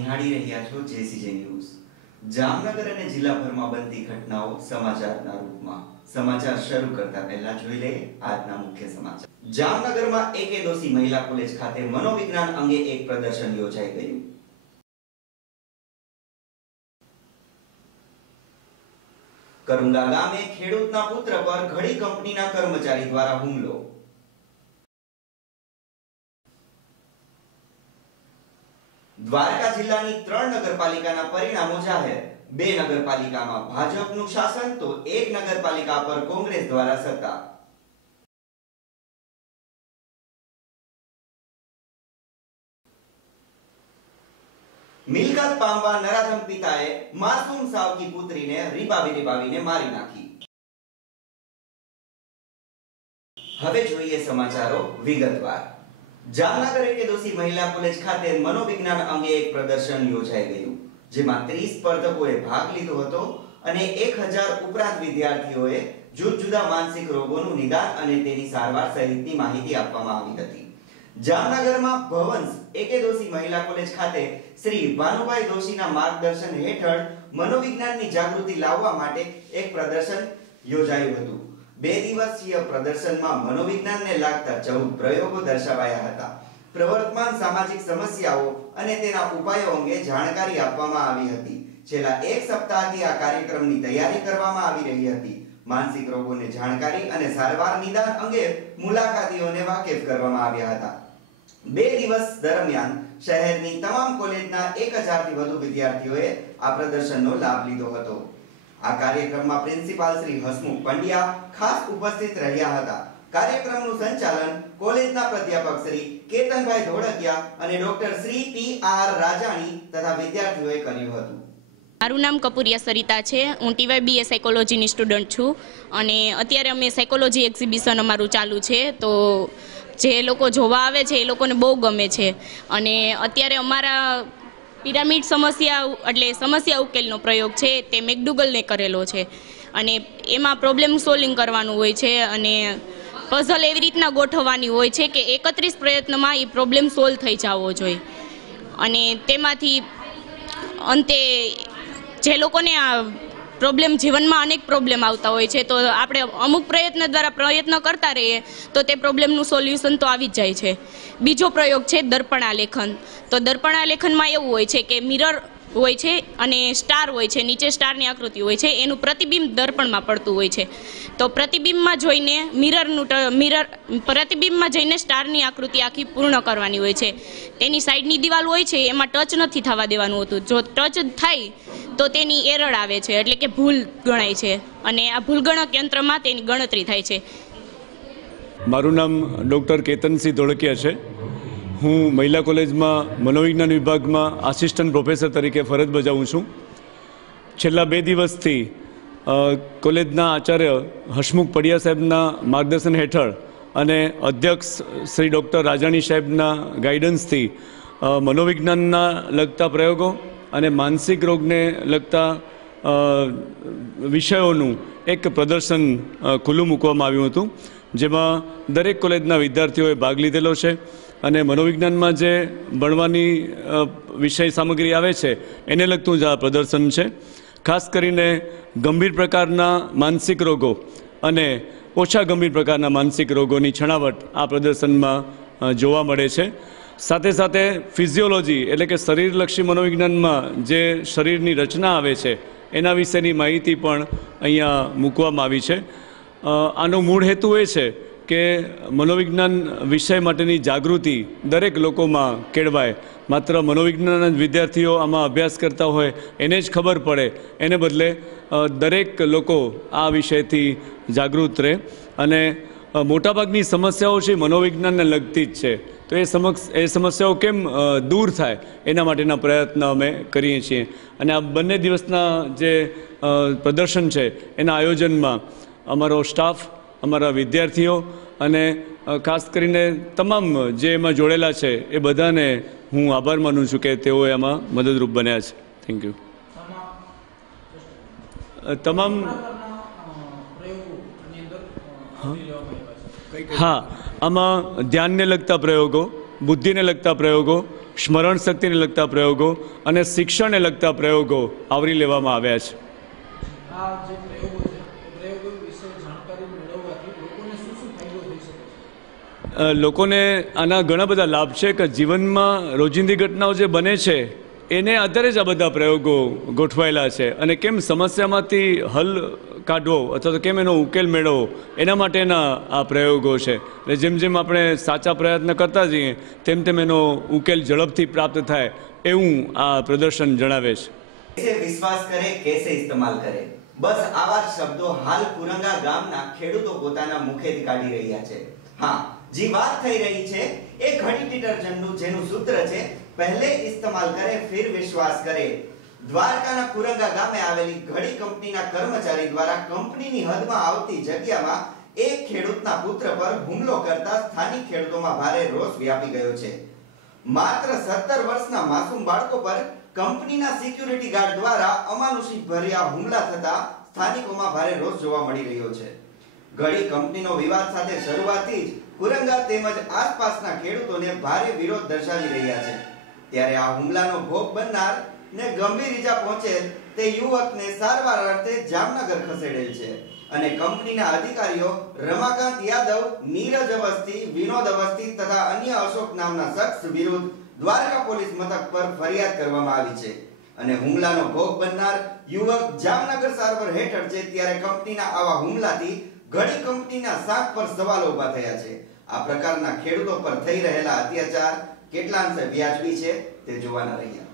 નિહાળી રહ્યા છો જેસીજે ન્યૂઝ। જામનગર અને જિલ્લાભરમાં બનતી ઘટનાઓ સમાચારના રૂપમાં। સમાચાર શરૂ કરતા પહેલા જોઈ લઈએ આજના મુખ્ય સમાચાર। જામનગરમાં એકેદોશી મહિલા કોલેજ ખાતે મનોવિજ્ઞાન અંગે એક પ્રદર્શન યોજાઈ ગયું। કરુંગા ગામે ખેડૂતના પુત્ર પર ઘડી કંપનીના કર્મચારી દ્વારા હુમલો। દ્વારકા જિલ્લાની 3 નગરપાલિકાના પરિણામો જાહેર। 2 નગરપાલિકામાં ભાજપનું શાસન તો 1 નગરપાલિકા પર કોંગ્રેસ દ્વારા સત્તા। મિલકત પામવા નરાધમ પિતાએ માસૂમ સાવકી પુત્રીને રીબાવીને મારી નાખી। હવે જોઈએ સમાચારો વિગતવાર। જામનગર એકેદોશી મહિલા કોલેજ ખાતે મનોવિજ્ઞાન અંગે એક પ્રદર્શન યોજાઈ ગયું, જેમાં 30 સ્પર્ધકોએ ભાગ લીધો હતો અને 1000 ઉપરાંત વિદ્યાર્થીઓએ જુદા માનસિક રોગોનું નિદાન અને તેની સારવાર સહિતની માહિતી આપવામાં આવી હતી। જામનગરમાં ભવંસ એકેદોશી મહિલા કોલેજ ખાતે શ્રી ભાનુભાઈ દોશીના માર્ગદર્શન હેઠળ મનોવિજ્ઞાનની જાગૃતિ લાવવા માટે એક પ્રદર્શન યોજાયું હતું। 2 દિવસીય પ્રદર્શનમાં મનોવિજ્ઞાનને લાગતા 14 પ્રયોગો દર્શાવાયા હતા। પ્રવર્તમાન સામાજિક સમસ્યાઓ અને તેના ઉપાયો અંગે જાણકારી આપવામાં આવી હતી। છેલ્લા 1 સપ્તાહથી આ કાર્યક્રમની તૈયારી કરવામાં આવી રહી હતી। માનસિક રોગોને જાણકારી અને સારવાર નિદાન અંગે મુલાકાતીઓને વાકેફ કરવામાં આવ્યા હતા। 2 દિવસ દરમિયાન શહેરની તમામ કોલેજના 1000 થી વધુ વિદ્યાર્થીઓએ આ પ્રદર્શનનો લાભ લીધો હતો। આ કાર્યક્રમમાં પ્રિન્સિપાલ શ્રી હસમુખ પંડ્યા ખાસ ઉપસ્થિત રહ્યા હતા। કાર્યક્રમનું સંચાલન કોલેજના પ્રાધ્યાપક શ્રી કેતનભાઈ ધોળકિયા અને ડોક્ટર શ્રી પી.આર. રાજાણી તથા વિદ્યાર્થીઓએ કર્યું હતું। મારું નામ કપૂરિયા સરિતા છે। હું ટીવાય બીએ સાયકોલોજીની સ્ટુડન્ટ છું અને અત્યારે અમે સાયકોલોજી એક્ઝિબિશન અમારું ચાલુ છે, તો જે લોકો જોવા આવે છે એ લોકોને બહુ ગમે છે। અને અત્યારે અમારા પિરામિડ સમસ્યા ઉકેલનો પ્રયોગ છે તે મેકડુગલને કરેલો છે અને એમાં પ્રોબ્લેમ સોલ્વિંગ કરવાનું હોય છે અને પઝલ એવી રીતના ગોઠવવાની હોય છે કે 31 પ્રયત્નમાં એ પ્રોબ્લેમ સોલ્વ થઈ જવો જોઈએ અને તેમાંથી અંતે જે લોકોને આ પ્રોબ્લેમ જીવનમાં અનેક પ્રોબ્લેમ આવતા હોય છે, તો આપણે અમુક પ્રયત્ન કરતા રહીએ તો તે પ્રોબ્લેમનું સોલ્યુશન તો આવી જ જાય છે। બીજો પ્રયોગ છે દર્પણાલેખન। તો દર્પણાલેખનમાં એવું હોય છે કે મિરર હોય છે અને સ્ટાર હોય છે, નીચે સ્ટારની આકૃતિ હોય છે, એનું પ્રતિબિંબ દર્પણમાં પડતું હોય છે। તો પ્રતિબિંબમાં જઈને સ્ટારની આકૃતિ આખી પૂર્ણ કરવાની હોય છે। તેની સાઈડની દિવાલ હોય છે એમાં ટચ નથી થવા દેવાનું હોતું। જો ટચ થાય તો તેની એરર આવે છે, એટલે કે ભૂલ ગણાય છે અને આ ભૂલગણક યંત્રમાં તેની ગણતરી થાય છે। મારું નામ ડૉક્ટર કેતનસિંહ ધોળકિયા છે। હું મહિલા કોલેજમાં મનોવિજ્ઞાન વિભાગમાં આસિસ્ટન્ટ પ્રોફેસર તરીકે ફરજ બજાવું છું। છેલ્લા 2 દિવસથી કોલેજના આચાર્ય હસમુખ પડિયા સાહેબના માર્ગદર્શન હેઠળ અને અધ્યક્ષ શ્રી ડૉક્ટર રાજાણી સાહેબના ગાઈડન્સથી મનોવિજ્ઞાનના લગતા પ્રયોગો અને માનસિક રોગને લગતા વિષયોનું એક પ્રદર્શન ખુલ્લું મૂકવામાં આવ્યું હતું, જેમાં દરેક કોલેજના વિદ્યાર્થીઓએ ભાગ લીધેલો છે અને મનોવિજ્ઞાનમાં જે ભણવાની વિષય સામગ્રી આવે છે એને લગતું જ આ પ્રદર્શન છે। ખાસ કરીને ગંભીર પ્રકારના માનસિક રોગો અને ઓછા ગંભીર પ્રકારના માનસિક રોગોની છણાવટ આ પ્રદર્શનમાં જોવા મળે છે। સાથે સાથે ફિઝિયોલોજી એટલે કે શરીરલક્ષી મનોવિજ્ઞાનમાં જે શરીરની રચના આવે છે એના વિશેની માહિતી પણ અહીંયા મૂકવામાં આવી છે। આનો મૂળ હેતુ એ છે કે મનોવિજ્ઞાન વિષય માટેની જાગૃતિ દરેક લોકોમાં કેળવાય। માત્ર મનોવિજ્ઞાનના વિદ્યાર્થીઓ આમાં અભ્યાસ કરતા હોય એને જ ખબર પડે, એને બદલે દરેક લોકો આ વિષયથી જાગૃત રહે અને મોટાભાગની સમસ્યાઓ છે મનોવિજ્ઞાનને લગતી જ છે, તો એ સમસ્યાઓ કેમ દૂર થાય એના માટેના પ્રયત્ન અમે કરીએ છીએ। અને આ બંને દિવસના જે પ્રદર્શન છે એના આયોજનમાં અમારો સ્ટાફ, અમારા વિદ્યાર્થીઓ અને ખાસ કરીને તમામ જે એમાં જોડેલા છે એ બધાને હું આભાર માનું છું કે તેઓ એમાં મદદરૂપ બન્યા છે। Thank you. તમામ હા, આમાં ધ્યાનને લગતા પ્રયોગો, બુદ્ધિને લગતા પ્રયોગો, સ્મરણ શક્તિને લગતા પ્રયોગો અને શિક્ષણને લગતા પ્રયોગો આવરી લેવામાં આવ્યા છે. આ જે પ્રયોગો છે, પ્રયોગો વિશે જાણકારી મેળવવાથી લોકોને શું ફાયદો થઈ શકે છે? લોકોને આના ઘણા બધા લાભ છે કે જીવનમાં રોજિંદી ઘટનાઓ જે બને છે એને આધારે જ આ બધા પ્રયોગો ગોઠવાયેલા છે, અને કેમ સમસ્યામાંથી હલ કાઢવો અથવા તો કેમ એનો ઉકેલ મેળવવો એના માટેના આ પ્રયોગો છે. એટલે જેમ જેમ આપણે સાચા પ્રયત્ન કરતા જઈએ તેમ તેમ એનો ઉકેલ ઝડપથી પ્રાપ્ત થાય એવું આ પ્રદર્શન જણાવે છે. कैसे विश्वास करे कैसे इस्तेमाल करे, बस आवा शब्दों हाल कुरंगा गामना खेडूतो पोताना मुखेથી કાઢી રહ્યા છે. હા, जी बात થઈ રહી છે એ ઘડી ડિટર્જન્ટનું જેનું સૂત્ર છે પહેલે ઇસ્તેમાલ કરે ફિર વિશ્વાસ કરે. દ્વારકાના કુરંગા ગામે આવેલી ઘડી કંપનીના કર્મચારી દ્વારા કંપનીની હદમાં આવતી જગ્યામાં એક ખેડૂતના પુત્ર પર હુમલો કરતા સ્થાનિક ખેડૂતોમાં ભારે રોષ વ્યાપી ગયો છે. માત્ર 17 વર્ષના માસૂમ બાળકો પર કંપનીના સિક્યુરિટી ગાર્ડ દ્વારા અમાનુષી ભર્યા હુમલા થતા સ્થાનિકોમાં ભારે રોષ જોવા મળી રહ્યો છે. ઘડી કંપનીનો વિવાદ સાથે શરૂઆતથી જ કુરંગા તેમજ આસપાસના ખેડૂતોને ભારે વિરોધ દર્શાવી રહ્યા છે. ત્યારે આ હુમલાનો ભોગ બનનાર ને ગંભીર ઈજા પહોંચેલ તે યુવકને સારવાર અર્થે જામનગર ખસેડેલ છે અને કંપનીના અધિકારીઓ રમાકાંત યાદવ, નીરજ અવસ્થી, વિનોદ અવસ્થી તથા અન્ય અશોક નામના શખ્સ વિરુદ્ધ દ્વારકા પોલીસ મથક પર ફરિયાદ કરવામાં આવી છે અને હુમલાનો ભોગ બનનાર યુવક જામનગર સારવાર હેઠળ છે. ત્યારે કંપનીના આવા હુમલાથી ઘડી કંપનીના શાખ પર સવાલો ઊભા થયા છે. આ પ્રકારના ખેડૂતો પર થઈ રહેલા અત્યાચાર કેટલા અંશે વ્યાજબી છે તે જોવાના રહ્યા.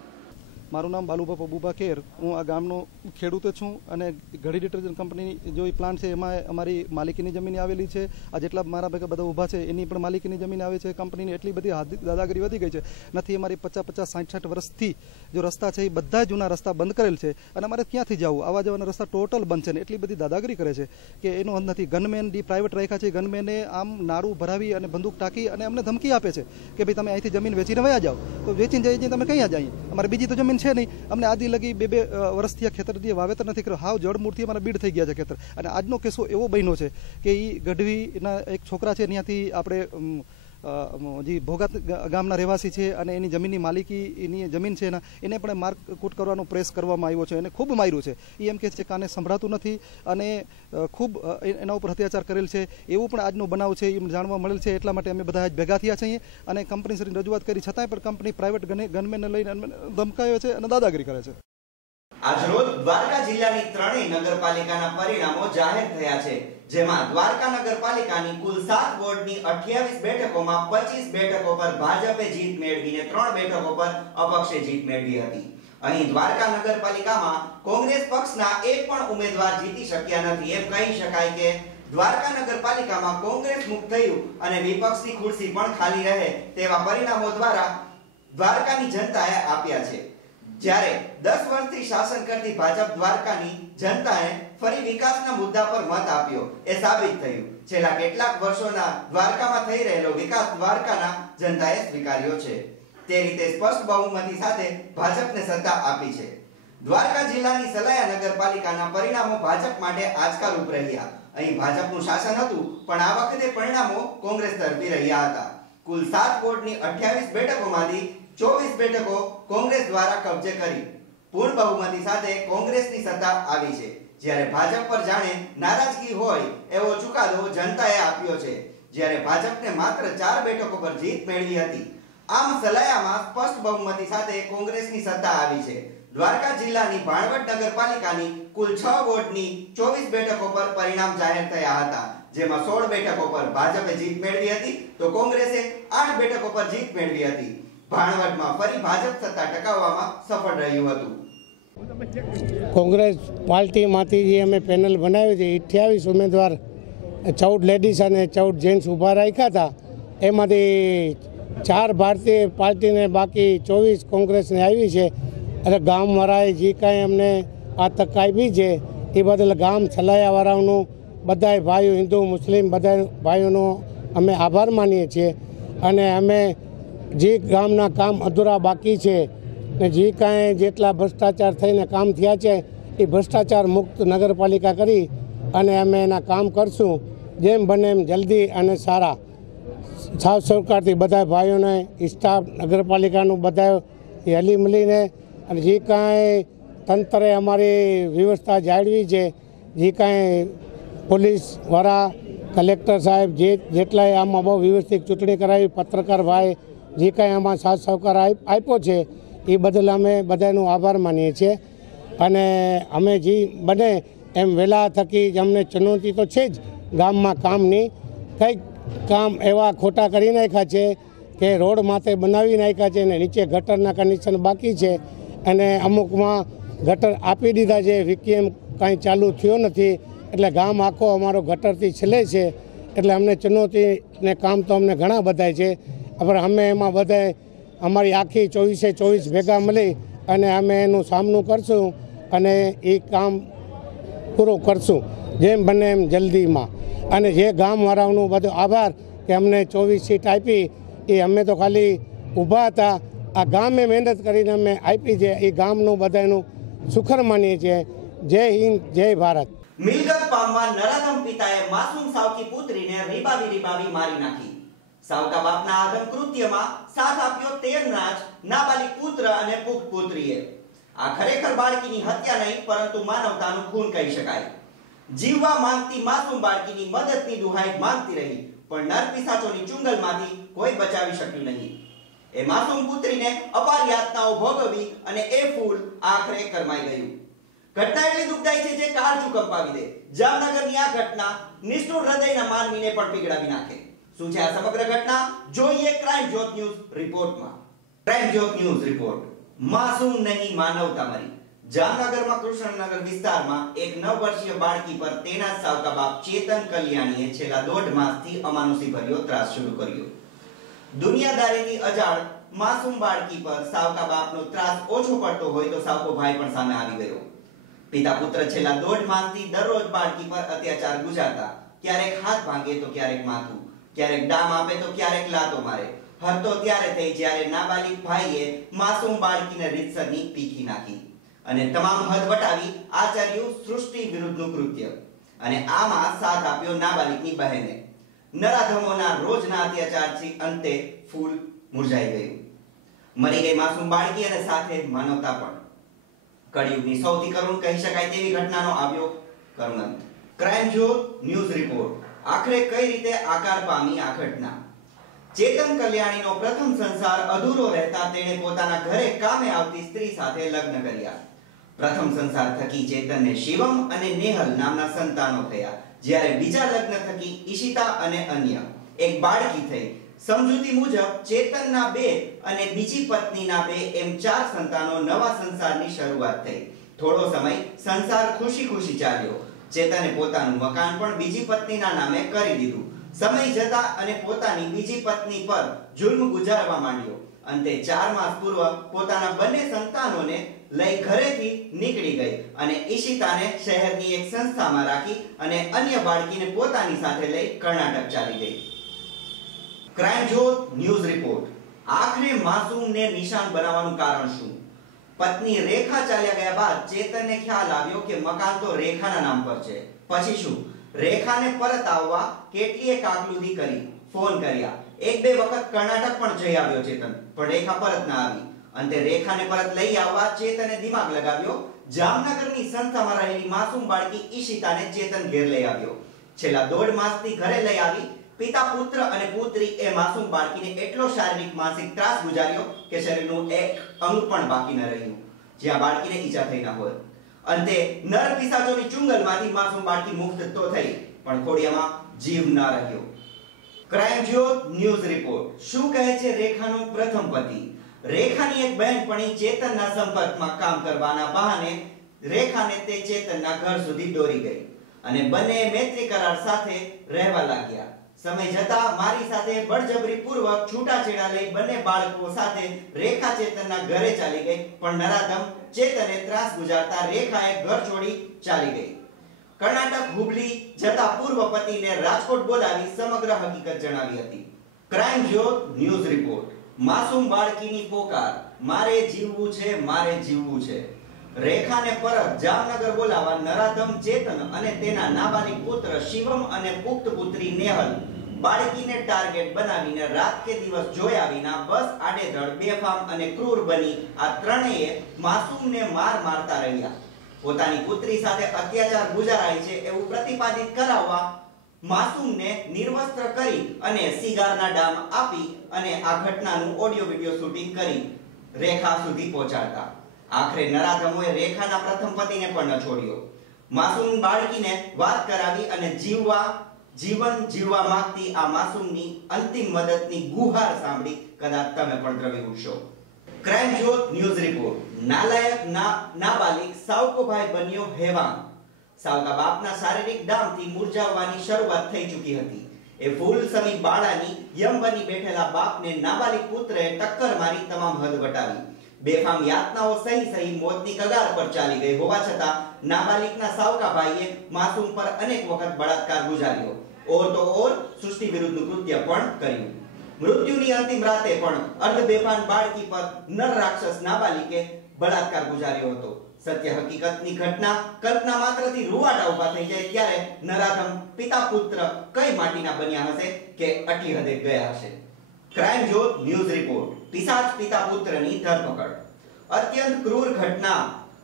મારું નામ બાલુભા પબુભા ખેર, હું આ ગામનો ખેડૂત છું અને ઘડી ડિટર્જન્ટ કંપની જો પ્લાન્ટ છે એમાં અમારી માલિકીની જમીન આવેલી છે. આ જેટલા મારા ભેગા બધા ઊભા છે એની પણ માલિકીની જમીન આવે છે. કંપનીની એટલી બધી દાદાગીરી વધી ગઈ છે, નથી અમારી 50-50, 60-60 વર્ષથી જો રસ્તા છે એ બધા જૂના રસ્તા બંધ કરેલ છે અને અમારે ક્યાંથી જવું, આવવા જવાના રસ્તા ટોટલ બંધ છે ને એટલી બધી દાદાગીરી કરે છે કે એનો અંત નથી. ગનમેન પ્રાઇવેટ રાખ્યા છે, ગનમેને આમ નાડું ભરાવી અને બંદૂક ટાંકી અને અમને ધમકી આપે છે કે ભાઈ તમે અહીંથી જમીન વેચીને વયા જાઓ. તો વેચીને જઈને તમે ક્યાં જઈએ, અમારે બીજી તો જમીન છે નહીં. અમને આદિ લગી 2 વર્ષથી આ ખેતર વાવેતર નથી કર્યું, હાવ જળમૂળથી અમારા બીડ થઈ ગયા છે ખેતર. અને આજનો કેસો એવો બન્યો છે કે એ ગઢવીના એક છોકરા છે ત્યાંથી આપણે જે ભોગાત ગામના રહેવાસી છે અને એની જમીનની માલિકી એની જમીન છે એને પણ મારકૂટ કરવાનો પ્રેસ કરવામાં આવ્યો છે અને ખૂબ માર્યું છે. એ એમ કહે છે કે આને સંભળાતું નથી અને ખૂબ એના ઉપર અત્યાચાર કરેલ છે એવું પણ આજનો બનાવ છે એ જાણવા મળેલ છે. એટલા માટે અમે બધા આજ ભેગા થયા છીએ અને કંપની શ્રીની રજૂઆત કરી છતાંય પણ કંપની પ્રાઇવેટ ગનમેનને લઈને ધમકાયો છે અને દાદાગીરી કરે છે. આજરોજ દ્વારકા જિલ્લાની ત્રણેય નગરપાલિકાના પરિણામો જાહેર થયા છે, જેમાં દ્વારકા નગરપાલિકાની કુલ 7 વોર્ડની 28 બેઠકોમાં 25 બેઠકો પર ભાજપે જીત મેળવીને 3 બેઠકો પર અપક્ષે જીત મેળવી હતી. અહીં દ્વારકા નગરપાલિકામાં કોંગ્રેસ પક્ષના એક પણ ઉમેદવાર જીતી શક્યા નથી. એમ કહી શકાય કે દ્વારકા નગરપાલિકામાં કોંગ્રેસ મુક્ત થયું અને વિપક્ષની ખુરશી પણ ખાલી રહે તેવા પરિણામો દ્વારા દ્વારકાની જનતાએ આપ્યા છે. જ્યારે 10 વર્ષથી શાસન કરતી ભાજપ દ્વારકાની જનતાએ ફરી વિકાસના મુદ્દા પર મત આપ્યો એ સાબિત થયું. છેલ્લા કેટલાક વર્ષોના દ્વારકામાં થઈ રહેલો વિકાસ દ્વારકાના જનતાએ સ્વીકાર્યો છે. તે રીતે સ્પષ્ટ બહુમતી સાથે ભાજપને સત્તા આપી છે. દ્વારકા જિલ્લાની સલાયા નગરપાલિકાના પરિણામો ભાજપ માટે આજકારૂપ રહ્યા. અહીં ભાજપનું શાસન હતું પણ આ વખતે પરિણામો કોંગ્રેસ તરફી રહ્યા હતા. કુલ 7 વોર્ડની 28 બેઠકોમાંથી 24 બેઠકો કોંગ્રેસ દ્વારા કબજે કરી પૂર્ણ બહુમતી સાથે કોંગ્રેસની સત્તા આવી છે. જ્યારે ભાજપ પર જાણે નારાજગી હોય એવો ચુકાદો જનતાએ આપ્યો છે. જ્યારે ભાજપને માત્ર 4 બેઠકો પર જીત મેળવી હતી. આમ સલાયામાં સ્પષ્ટ બહુમતી સાથે કોંગ્રેસની સત્તા આવી છે. દ્વારકા જિલ્લાની ભાણવડ નગરપાલિકાની કુલ 6 વોર્ડની 24 બેઠકો પર પરિણામ જાહેર થયા હતા, જેમાં 16 બેઠકો પર ભાજપે જીત મેળવી હતી તો કોંગ્રેસે 8 બેઠકો પર જીત મેળવી હતી. ભાણવડમાં ફરી ભાજપ સત્તા ટકાવવામાં સફળ રહ્યું હતું. કોંગ્રેસ પાર્ટીમાંથી જે અમે પેનલ બનાવી હતી 28 ઉમેદવાર 14 લેડીઝ અને 14 જેન્ટ્સ ઊભા રાખ્યા હતા. એમાંથી 4 ભારતીય પાર્ટીને બાકી 24 કોંગ્રેસને આવી છે. એટલે ગામવાળાએ જે કાંઈ અમને આ તક આપી છે એ બદલ ગામ છલાયાવાળાઓનું બધાય ભાઈઓ હિન્દુ મુસ્લિમ બધા ભાઈઓનો અમે આભાર માનીએ છીએ. અને અમે જે ગામના કામ અધૂરા બાકી છે ને જે કાંઈ જેટલા ભ્રષ્ટાચાર થઈને કામ થયા છે એ ભ્રષ્ટાચાર મુક્ત નગરપાલિકા કરી અને અમે એના કામ કરશું જેમ બને એમ જલ્દી અને સારા. સાથ સહકારથી બધા ભાઈઓને સ્ટાફ નગરપાલિકાનું બધા એ હલી મળીને અને જે કાંઈ તંત્રે અમારી વ્યવસ્થા જાળવી છે, જે કાંઈ પોલીસવાળા કલેક્ટર સાહેબ જેટલાય આમાં બહુ વ્યવસ્થિત ચૂંટણી કરાવી, પત્રકાર ભાઈ જે કાંઈ આમાં સાથ સહકાર આપ્યો છે એ બદલ અમે બધાનો આભાર માનીએ છીએ. અને અમે જે બને એમ વહેલા થકી અમને ચુનૌતી તો છે જ ગામમાં કામની. કંઈક કામ એવા ખોટા કરી નાખ્યા છે કે રોડ માથે બનાવી નાખ્યા છે અને નીચે ગટરના કનેક્શન બાકી છે અને અમુકમાં ગટર આપી દીધા છે, વીકેમ કાંઈ ચાલુ થયો નથી એટલે ગામ આખો અમારો ગટરથી છેલ્લે છે. એટલે અમને ચુનૌતીને કામ તો અમને ઘણા બધા છે, પણ અમે એમાં બધા અમારી આખી 24/24 ભેગા મળી અને અમે એનું સામનું કરશું અને એ કામ પૂરું કરશું જેમ બને એમ જલ્દીમાં. અને જે ગામવાળાઓનો બધો આભાર કે અમને 24 સીટ આપી, એ અમે તો ખાલી ઊભા હતા, આ ગામે મહેનત કરીને અમે આપી છે, એ ગામનું બધાનું સુખર માનીએ છીએ. જય હિન્દ, જય ભારત. મિલકત પામવા નરાધમ પિતાએ માસૂમ સાવકી પુત્રીને રીબાવી મારી નાખી. સાવકા બાપના આધમ કૃત્યમાં સાથ આપ્યો તેરનાજ નાબાલિગ પુત્ર અને પુખ્ત પુત્રીએ. આ ખરેખર બાળકીની હત્યા નહીં પરંતુ માનવતાનું ખૂન કહી શકાય. જીવવા માંગતી માસૂમ બાળકીની મદદની દુહાઈ માંગતી રહી, પણ નરપિશાચોની ચુંગલમાંથી કોઈ બચાવી શક્યું નહીં. એ માસૂમ પુત્રીને અપાર યાતનાઓ ભોગવી અને એ ફૂલ આખરે કરમાઈ ગયું. ઘટના એટલી દુઃખદાયી છે જે કાળજું કંપાવી દે. જામનગરની આ ઘટના નિષ્ઠુર હૃદયના માનવીને પણ પીગળાવી નાખે. શું છે આ સમગ્ર ઘટના? જોઈએ ક્રાઇમ જ્યોત ન્યૂઝ રિપોર્ટમાં. ક્રાઇમ જ્યોત ન્યૂઝ રિપોર્ટ. માસૂમ નહીં, માનવતા મરી. જામનગરમાં કૃષ્ણનગર વિસ્તારમાં એક 9 વર્ષીય બાળકી પર તેના સાવકા બાપ ચેતન કલ્યાણીએ છેલ્લા 1.5 માસથી અમાનુષી ભર્યો ત્રાસ શરૂ કર્યો. દુનિયાદારીથી અજાણ માસૂમ બાળકી પર સાવકા બાપનો ત્રાસ ઓછો પડતો હોય તો સાવકો ભાઈ પણ સામે આવી ગયો. પિતા પુત્ર છેલ્લા 1.5 માસથી દરરોજ બાળકી પર અત્યાચાર ગુજારતા. ક્યારેક હાથ ભાંગે તો ક્યારેક માથું, ક્યારેક ડામ આપે તો ક્યારેક લાતો મારે. હરતો ત્યારે થઈ જ્યારે નાબાલિગ ભાઈએ માસૂમ બાળકીને રીતસરની પીખી નાખી અને તમામ હદ વટાવી આચર્યું સૃષ્ટિ વિરુદ્ધનું કૃત્ય. અને આમાં સાથ આપ્યો નાબાલિગની બહેને. નરાધમોના રોજના અત્યાચારથી અંતે ફૂલ મુરઝાઈ ગયું. મરી ગઈ માસૂમ બાળકી અને સાથે માનવતા પણ. કળિયુગની સૌથી કરુણ કહી શકાય તેવી ઘટનાનો આવ્યો કરુણ અંત. ક્રાઇમ જ્યોત ન્યૂઝ રિપોર્ટ. આખરે કઈ રીતે આકાર પામી આ ઘટના? ચેતન કલ્યાણીનો પ્રથમ સંસાર અધૂરો રહેતા તેણે પોતાના ઘરે કામે આવતી સ્ત્રી સાથે લગ્ન કર્યા. પ્રથમ સંસાર થકી ચેતનને શિવમ અને નેહલ નામના સંતાનો થયા, જ્યારે બીજા લગ્ન થકી ઈશિતા અને અન્ય એક બાળકી થઈ. સમજૂતી મુજબ ચેતનના 2 અને બીજી પત્નીના 2 એમ 4 સંતાનો નવા સંસારની શરૂઆત થઈ. થોડો સમય સંસાર ખુશી ચાલ્યો. ચેતને પોતાનું મકાન પણ બીજી પત્નીના નામે કરી દીધું. સમય જતા અને પોતાની બીજી પત્ની પર જુલ્મ ગુજારવા માંડ્યો. અંતે 4 માસ પૂર્વ પોતાના બંને સંતાનોને લઈ ઘરેથી નીકળી ગઈ અને ઈશિતાને શહેરની એક સંસ્થામાં રાખી અને અન્ય બાળકીને પોતાની સાથે લઈ કર્ણાટક ચાલી ગઈ. ક્રાઇમ જ્યોત ન્યૂઝ રિપોર્ટ. આખરે માસૂમને નિશાન બનાવવાનું કારણ શું? પત્ની રેખા ચાલ્યા ગયા બાદ ચેતનને ખ્યાલ આવ્યો કે મકાન તો રેખાના નામ પર છે. પછી શું? રેખાને પરત આવવા કેટલીય કાકલુદી કરી, ફોન કર્યા. 1-2 વખત કર્ણાટક પણ જઈ આવ્યો ચેતન, પણ રેખા પરત ના આવી. અંતે રેખાને પરત લઈ આવવા ચેતને દિમાગ લગાવ્યો. જામનગરની સંસ્થામાં રહેલી માસૂમ બાળકી ઈશિતાને ચેતન ઘેર લઈ આવ્યો. છેલ્લા 1.5 માસથી ઘરે લઈ આવી પિતા પુત્ર અને પુત્રી એ માસૂમ બાળકીને એટલો શારીરિક માનસિક ત્રાસ ગુજાર્યો કે શરીરનું એક અંગ પણ બાકી ન રહ્યું જ્યાં બાળકીને ઈજા થઈ ન હોય. અંતે નર પિશાચોની ચુંગલમાંથી માસૂમ બાળકી મુક્ત તો થઈ, પણ ખોડિયામાં જીવ ન રહ્યો. ક્રાઇમ જ્યોત ન્યૂઝ રિપોર્ટ. શું કહે છે રેખાનો પ્રથમ પતિ? રેખાની એક બહેનપણી ચેતનના સંપર્કમાં કામ કરવાના બહાને રેખાને તે ચેતનના ઘર સુધી દોરી ગઈ અને બંને મૈત્રી કરાર સાથે રહેવા લાગ્યા. સમય જતા મારી સાથે બળજબરી પૂર્વક છૂટાછેડા લઈ બંને બાળકો સાથે રેખા ચેતનના ઘરે ચાલી ગઈ, પણ નરાધમ ચેતને ત્રાસ ગુજારતા રેખાએ ઘર છોડી ચાલી ગઈ. કર્ણાટક હુબલી જતા પૂર્વ પતિને રાજકોટ બોલાવી સમગ્ર હકીકત જણાવી હતી. ક્રાઇમ જ્યોત ન્યૂઝ રિપોર્ટ. માસૂમ બાળકીની પોકાર, મારે જીવવું છે, મારે જીવવું છે. રેખાને પરત જામનગર બોલાવવા નરાધમ ચેતન અને તેના નાબાલિગ પુત્ર શિવમ અને પુખ્ત પુત્રી નેહલ બાળકીને ટાર્ગેટ બનાવીને રાત કે દિવસ જોયા વિના બસ આડેધડ બેફામ અને ક્રૂર બની આ ત્રણેય માસૂમને મારતા રહ્યા. પોતાની પુત્રી સાથે અત્યાચાર ગુજારાય છે એવું પ્રતિપાદિત કરાવવા માસૂમને નિર્વસ્ત્ર કરી અને સિગારના ડામ આપી અને આ ઘટનાનું ઓડિયો વિડિયો શૂટિંગ કરી રેખા સુધી પહોંચાડતા. આખરે નરાધમોએ રેખાના પ્રથમ પતિને પણ ન છોડ્યો. માસૂમ બાળકીને વાત કરાવી અને જીવન જીવવા માંગતી આ માસૂમની અંતિમ મદદની ગુહાર સાંભળી કદાચ તમે પણ દ્રવી ઉઠશો. ક્રાઇમ જ્યોત ન્યૂઝ રિપોર્ટ. નાલાયક નાબાલિગ સાવકોભાઈ બન્યો હેવાન. સાવકા બાપના શારીરિક ડામથી મૂર્જાવવાની શરૂઆત થઈ ચૂકી હતી. એ ફૂલ સમી બાળાની યમ બની બેઠેલા બાપને નાબાલિગ પુત્રએ ટક્કર મારી તમામ હદ વટાવી. બેફામ યાતનાઓ સહી મોતની કગાર પર ચાલી ગઈ હોવા છતાં નાબાલિગના સાવકાભાઈએ માસૂમ પર અનેક વખત બળાત્કાર ગુજાર્યો. ઓર તો ઓર સૃષ્ટિ વિરુદ્ધનું કૃત્ય પણ કર્યું. મૃત્યુની અંતિમ રાતે પણ અર્ધ બેફામ બાળકી પર નર રાક્ષસ નાબાલિગે બળાત્કાર ગુજાર્યો હતો. સત્ય હકીકતની ઘટના કલ્પના માત્રથી રૂવાટા ઉભા થઈ જાય ત્યારે નરાધમ પિતા પુત્ર કઈ માટીના બન્યા હશે કે અટી હદે ગયા હશે. ક્રાઇમ જ્યોત ન્યૂઝ રિપોર્ટ. પિશાચ પિતા પુત્રની ધરપકડ. અત્યંત ક્રૂર ઘટના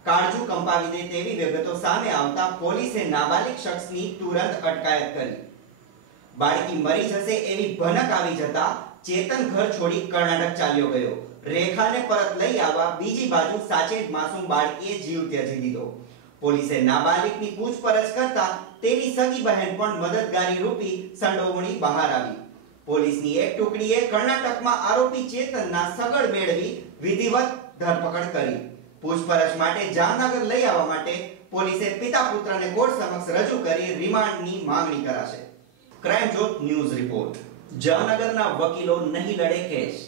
કાળજુ કંપાવી દે તેવી વિગતો સામે આવતા પોલીસે નાબાલિગ શખ્સની તુરંત અટકાયત કરી. બાળકી મરી જશે એવી ભનક આવી જતા ચેતન ઘર છોડી કર્ણાટક ચાલ્યો ગયો. રેખાને પરત લઈ આવવા બીજી બાજુ સાચે જ માસૂમ બાળકીએ જીવ ત્યજી દીધો. પોલીસે નાબાલિગની પૂછપરછ કરતા તેની સગી બહેન પણ મદદગારી રૂપી સંડોવણી બહાર આવી. પોલીસની એક ટુકડીએ કર્ણાટકમાં આરોપી ચેતનના સગડ મેળવી વિધિવત ધરપકડ કરી. પૂછપરછ માટે જામનગર લઈ આવવા માટે પોલીસે પિતા પુત્રને કોર્ટ સમક્ષ રજૂ કરી રિમાન્ડની માંગણી કરાશે. ક્રાઇમ જ્યોત ન્યૂઝ રિપોર્ટ. જામનગરના વકીલો નહીં લડે કેસ.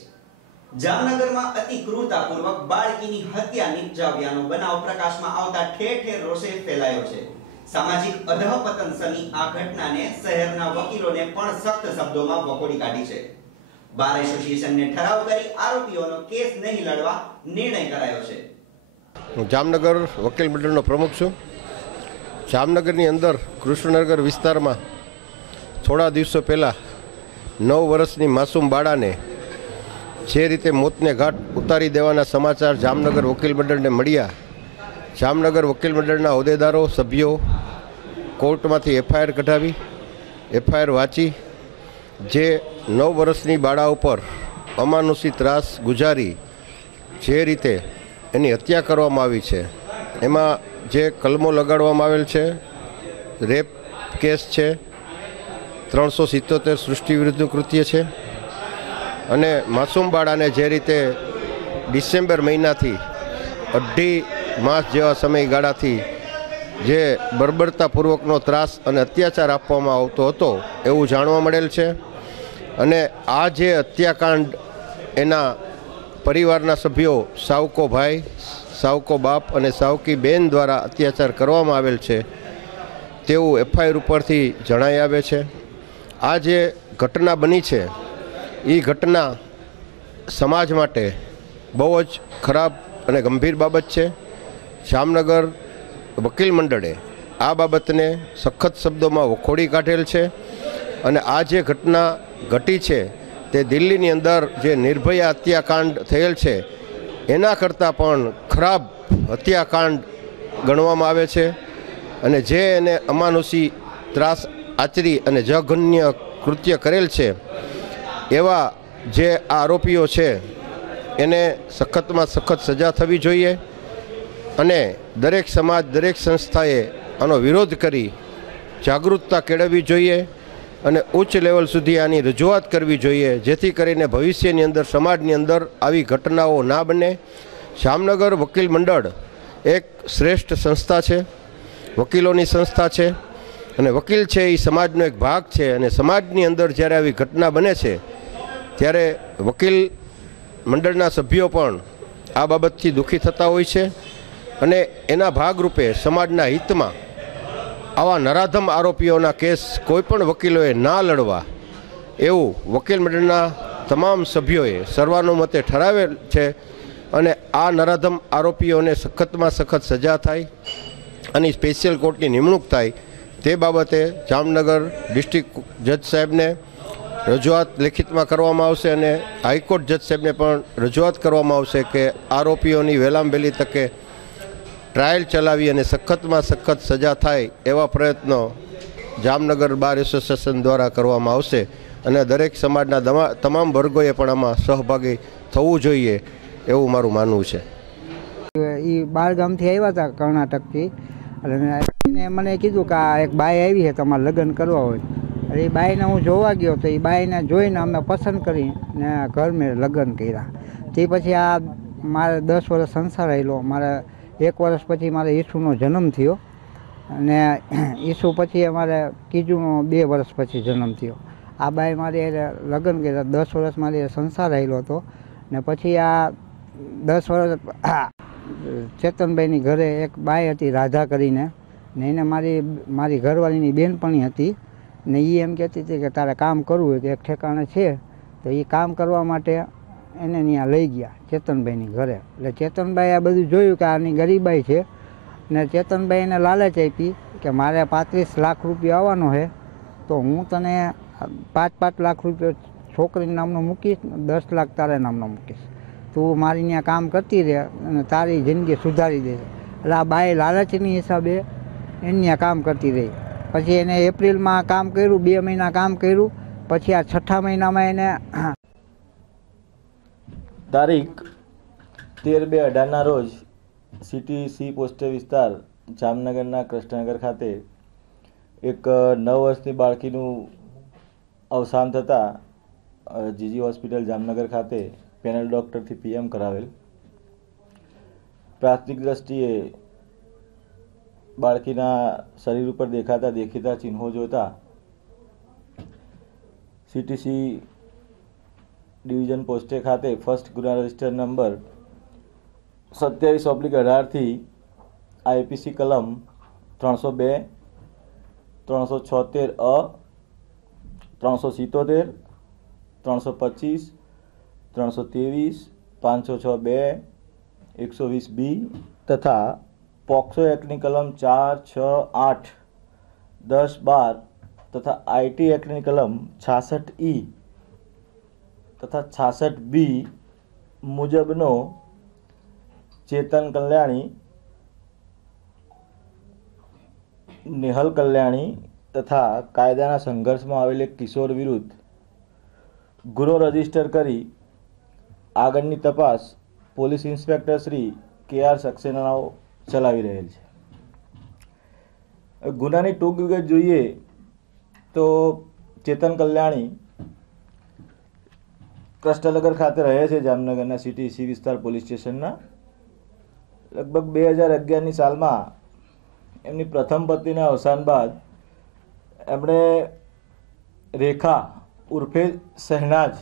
જામનગરમાં અતિ ક્રૂરતાપૂર્વક બાળકીની હત્યા નિપજાવ્યાનો બનાવ પ્રકાશમાં આવતા ઠેર ઠેર રોષે ફેલાયો છે. સામાજિક અધઃપતન સમી આ ઘટનાને શહેરના વકીલોને પણ સખ્ત શબ્દોમાં વખોડી કાઢી છે. બાર એસોસિએશનને ઠરાવ કરી આરોપીઓનો કેસ નહીં લડવા નિર્ણય કરાયો છે. હું જામનગર વકીલ મંડળનો પ્રમુખ છું. જામનગરની અંદર કૃષ્ણનગર વિસ્તારમાં થોડા દિવસો પહેલાં 9 વર્ષની માસૂમ બાળાને જે રીતે મોતને ઘાટ ઉતારી દેવાના સમાચાર જામનગર વકીલ મંડળને મળ્યા. જામનગર વકીલ મંડળના હોદ્દેદારો સભ્યો કોર્ટમાંથી એફઆઈઆર કઢાવી, એફઆઈઆર વાંચી જે 9 વર્ષની બાળા ઉપર અમાનુષી ત્રાસ ગુજારી જે રીતે એની હત્યા કરવામાં આવી છે, એમાં જે કલમો લગાડવામાં આવેલ છે, રેપ કેસ છે, 377 સૃષ્ટિ વિરુદ્ધનું કૃત્ય છે અને માસૂમ બાળાને જે રીતે ડિસેમ્બર મહિનાથી 2.5 માસ જેવા સમયગાળાથી જે બર્બરતાપૂર્વકનો ત્રાસ અને અત્યાચાર આપવામાં આવતો હતો એવું જાણવા મળેલ છે. અને આ જે હત્યાકાંડ એના પરિવારના સભ્યો સાવકો ભાઈ, સાવકો બાપ અને સાવકી બેન દ્વારા અત્યાચાર કરવામાં આવેલ છે તેવું એફઆઈઆર ઉપરથી જણાઈ આવે છે. આ જે ઘટના બની છે એ ઘટના સમાજ માટે બહુ જ ખરાબ અને ગંભીર બાબત છે. જામનગર વકીલ મંડળે આ બાબતને સખત શબ્દોમાં વખોડી કાઢેલ છે અને આ જે ઘટના ઘટી છે તે દિલ્હીની અંદર જે નિર્ભયા હત્યાકાંડ થયેલ છે એના કરતાં પણ ખરાબ હત્યાકાંડ ગણવામાં આવે છે. અને જે એને અમાનુષી ત્રાસ આચરી અને જઘન્ય કૃત્ય કરેલ છે એવા જે આરોપીઓ છે એને સખતમાં સખત સજા થવી જોઈએ અને દરેક સમાજ, દરેક સંસ્થાએ આનો વિરોધ કરી જાગૃતતા કેળવવી જોઈએ અને ઉચ્ચ લેવલ સુધી આની રજૂઆત કરવી જોઈએ જેથી કરીને ભવિષ્યની અંદર સમાજની અંદર આવી ઘટનાઓ ના બને. જામનગર વકીલ મંડળ એક શ્રેષ્ઠ સંસ્થા છે, વકીલોની સંસ્થા છે અને વકીલ છે એ સમાજનો એક ભાગ છે અને સમાજની અંદર જ્યારે આવી ઘટના બને છે ત્યારે વકીલ મંડળના સભ્યો પણ આ બાબતથી દુઃખી થતા હોય છે અને એના ભાગરૂપે સમાજના હિતમાં આવા નરાધમ આરોપીઓના કેસ કોઈપણ વકીલોએ ના લડવા એવું વકીલ મંડળના તમામ સભ્યોએ સર્વાનુમતે ઠરાવેલ છે અને આ નરાધમ આરોપીઓને સખતમાં સખત સજા થાય અને સ્પેશિયલ કોર્ટની નિમણૂક થાય તે બાબતે જામનગર ડિસ્ટ્રિક્ટ જજ સાહેબને રજૂઆત લેખિતમાં કરવામાં આવશે અને હાઈકોર્ટ જજ સાહેબને પણ રજૂઆત કરવામાં આવશે કે આરોપીઓની વહેલામ વહેલી તકે ટ્રાયલ ચલાવી અને સખતમાં સખત સજા થાય એવા પ્રયત્નો જામનગર બાર એસોસિએશન દ્વારા કરવામાં આવશે અને દરેક સમાજના તમામ વર્ગોએ પણ આમાં સહભાગી થવું જોઈએ એવું મારું માનવું છે. એ બાર ગામથી આવ્યા હતા કર્ણાટકથી અને એને મને કીધું કે આ એક બાઈ આવી છે તમારે લગ્ન કરવા હોય. એ બાઈને હું જોવા ગયો તો એ બાઈને જોઈને અમે પસંદ કરીને ઘર મેં લગ્ન કર્યા. તે પછી આ મારે 10 વર્ષ સંસાર રહેલો. મારે 1 વર્ષ પછી મારે ઈસુનો જન્મ થયો અને ઈસુ પછી અમારે ત્રીજું 2 વર્ષ પછી જન્મ થયો. આ બાઈ મારી લગ્ન કર્યા. 10 વર્ષ મારી સંસાર રહેલો હતો ને પછી આ 10 વર્ષ ચેતનભાઈની ઘરે એક બાઈ હતી રાધા કરીને ને એને મારી ઘરવાળીની બેનપણી હતી ને એ એમ કહેતી હતી કે તારે કામ કરવું હોય તો એક ઠેકાણે છે તો એ કામ કરવા માટે એને ત્યાં લઈ ગયા ચેતનભાઈની ઘરે. એટલે ચેતનભાઈ આ બધું જોયું કે આની ગરીબાઈ છે ને ચેતનભાઈ એને લાલચ આપી કે મારે 35 લાખ રૂપિયા આવવાનો છે તો હું તને 5 લાખ રૂપિયા છોકરી નામનો મૂકીશ, 10 લાખ તારે નામનો મૂકીશ. તું મારી ત્યાં કામ કરતી રહે અને તારી જિંદગી સુધારી દે. એટલે આ બાઈ લાલચની હિસાબે એની ત્યાં કામ કરતી રહી. પછી એને એપ્રિલમાં કામ કર્યું, 2 મહિના કામ કર્યું. પછી આ 6ઠા મહિનામાં એને તારીખ 13/2/18ના રોજ સિટી સી પોસ્ટે વિસ્તાર જામનગરના કૃષ્ણનગર ખાતે એક 9 વર્ષની બાળકીનું અવસાન થતાં જીજી હોસ્પિટલ જામનગર ખાતે પેનલ ડૉક્ટરથી પીએમ કરાવેલ. પ્રાથમિક દ્રષ્ટિએ બાળકીના શરીર ઉપર દેખીતા ચિહ્નો જોતા સીટીસી ડિવિઝન પોસ્ટે ખાતે ફર્સ્ટ ગુના રજિસ્ટર નંબર 27/18થી આઈપીસી કલમ 302, 376 અ, 377, 325, 323, 506(2), 120(b) તથા પોક્સો એક્ટની કલમ 4, 6, 8, 10, 12 તથા આઈટી એક્ટની કલમ 66(e) તથા 66(b) મુજબનો ચેતન કલ્યાણી, નેહલ કલ્યાણી તથા કાયદાના સંઘર્ષમાં આવેલ એક કિશોર વિરુદ્ધ ગુનો રજીસ્ટર કરી આગળની તપાસ પોલીસ ઇન્સ્પેક્ટર શ્રી KR સક્સેનાઓ ચલાવી રહેલ છે. ગુનાની ટૂંક વિગત જોઈએ તો ચેતન કલ્યાણી કૃષ્ણનગર ખાતે રહે છે જામનગરના સિટી સી વિસ્તાર પોલીસ સ્ટેશનના. લગભગ 2011ની સાલમાં એમની પ્રથમ પત્નીના અવસાન બાદ એમણે રેખા ઉર્ફે શહેનાજ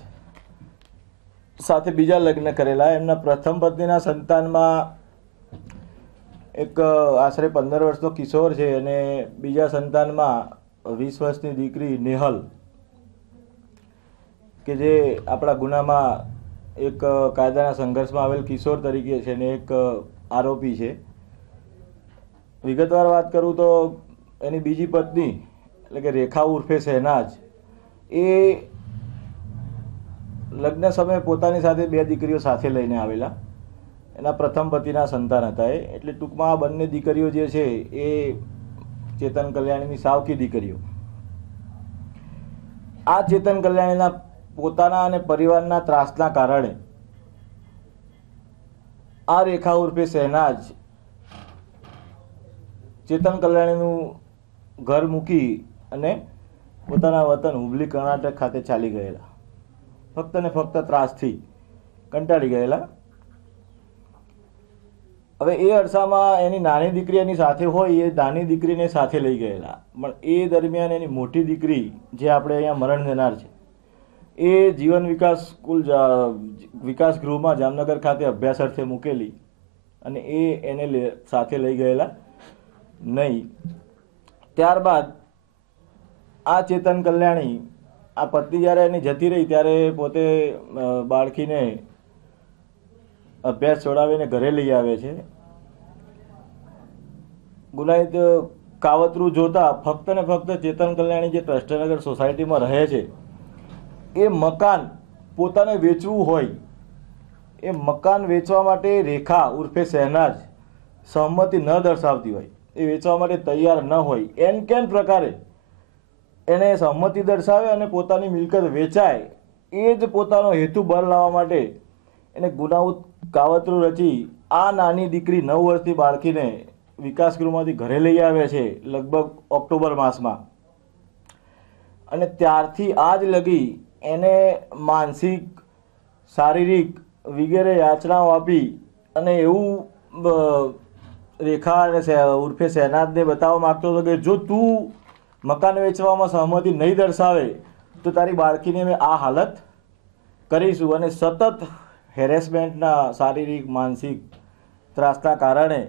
સાથે બીજા લગ્ન કરેલા. એમના પ્રથમ પત્નીના સંતાનમાં એક આશરે 15 વર્ષનો કિશોર છે અને બીજા સંતાનમાં 20 વર્ષની દીકરી નેહલ કે જે આપણા ગુનામાં એક કાયદાના સંઘર્ષમાં આવેલ કિશોર તરીકે છે અને એક આરોપી છે. વિગતવાર વાત કરું તો એની બીજી પત્ની એટલે કે રેખા ઉર્ફે શહેનાજ એ લગ્ન સમયે પોતાની સાથે 2 દીકરીઓ સાથે લઈને આવેલા. એના પ્રથમ પતિના સંતાન હતા એટલે ટૂંકમાં આ બંને દીકરીઓ જે છે એ ચેતન કલ્યાણીની સાવકી દીકરીઓ. આ ચેતન કલ્યાણીના પોતાના અને પરિવારના ત્રાસના કારણે આ રેખા ઉર્ફે શહેનાજ ચેતન કલ્યાણીનું ઘર મૂકી અને પોતાના વતન હુબલી કર્ણાટક ખાતે ચાલી ગયેલા. ફક્ત ને ફક્ત ત્રાસથી કંટાળી ગયેલા. હવે એ અરસામાં એની નાની દીકરી એની સાથે હોય એ નાની દીકરીને સાથે લઈ ગયેલા. પણ એ દરમિયાન એની મોટી દીકરી જે આપણે અહીંયા મરણ જનાર છે એ જીવન વિકાસ સ્કૂલ વિકાસ ગૃહમાં જામનગર ખાતે અભ્યાસ અર્થે મૂકેલી અને એને સાથે લઈ ગયેલા નહીં. ત્યારબાદ આ ચેતન કલ્યાણી આ પત્ની જ્યારે એની જતી રહી ત્યારે પોતે બાળકીને અભ્યાસ છોડાવીને ઘરે લઈ આવે છે. ગુનાહિત કાવતરું જોતા ફક્ત ને ફક્ત ચેતન કલ્યાણી જે કૃષ્ણનગર સોસાયટીમાં રહે છે એ મકાન પોતાને વેચવું હોય, એ મકાન વેચવા માટે રેખા ઉર્ફે શહેનાજ સહમતિ ન દર્શાવતી હોય, એ વેચવા માટે તૈયાર ન હોય, એન કેન પ્રકારે એને સહમતિ દર્શાવે અને પોતાની મિલકત વેચાય, એ જ પોતાનો હેતુ બહાર લાવવા માટે એને ગુનાહિત કાવતરું રચી આ નાની દીકરી 9 વર્ષની બાળકીને વિકાસ ગૃહમાંથી ઘરે લઈ આવે છે લગભગ ઓક્ટોબર માસમાં, અને ત્યારથી આજ લગી એને માનસિક, શારીરિક વગેરે યાચનાઓ આપી અને એવું રેખા ઉર્ફે શહેનાજને બતાવવા માગતો હતો કે જો તું મકાન વેચવામાં સહમતિ નહીં દર્શાવે તો તારી બાળકીને મેં આ હાલત કરીશું. અને સતત હેરેસમેન્ટના શારીરિક માનસિક ત્રાસના કારણે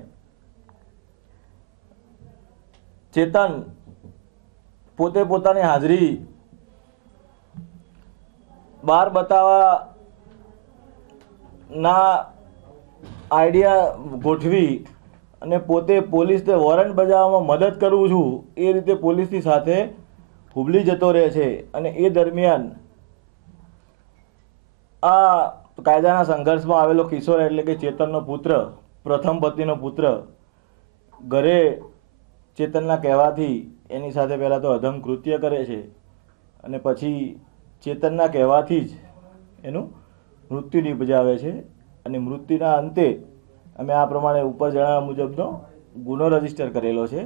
ચેતન પોતે પોતાની હાજરી બહાર બતાવવાના આઈડિયા ગોઠવી અને પોતે પોલીસને વોરંટ બજાવવામાં મદદ કરું છું એ રીતે પોલીસની સાથે હુબલી જતો રહે છે. અને એ દરમિયાન આ કાયદાના સંઘર્ષમાં આવેલો કિશોર એટલે કે ચેતનનો પુત્ર, પ્રથમ પતિનો પુત્ર, ઘરે ચેતનના કહેવાથી એની સાથે પહેલાં તો અધમ કૃત્ય કરે છે અને પછી ચેતનના કહેવાથી જ એનું મૃત્યુ નિપજાવે છે. અને મૃત્યુના અંતે અમે આ પ્રમાણે ઉપર જણાવ્યા મુજબનો ગુનો રજીસ્ટર કરેલો છે.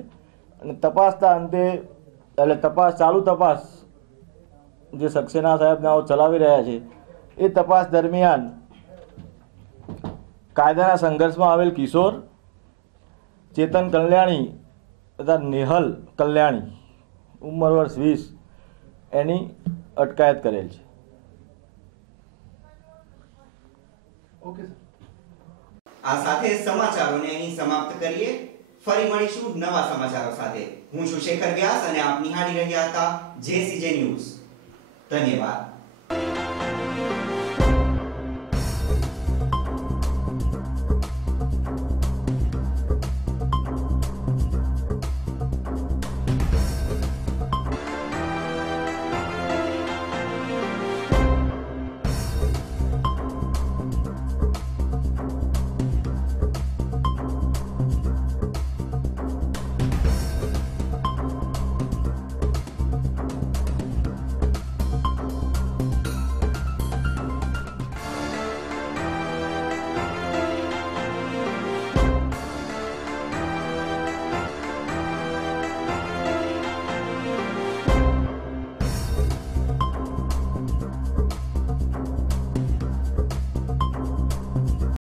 અને તપાસના અંતે એટલે ચાલુ તપાસ જે સક્સેના સાહેબનાઓ ચલાવી રહ્યા છે એ તપાસ દરમિયાન કાયદાના સંઘર્ષમાં આવેલ કિશોર, ચેતન કલ્યાણી તથા નેહલ કલ્યાણી ઉંમર વર્ષ 20 એની અટકાયત કરેલ છે. Okay sir. આ સાથે સમાચારોને અહીં સમાપ્ત કરીએ. ફરી મળીશું નવા સમાચારો સાથે. હું છું શેખર વ્યાસ અને આપ નિહાળી રહ્યા હતા JCJ ન્યૂઝ. ધન્યવાદ.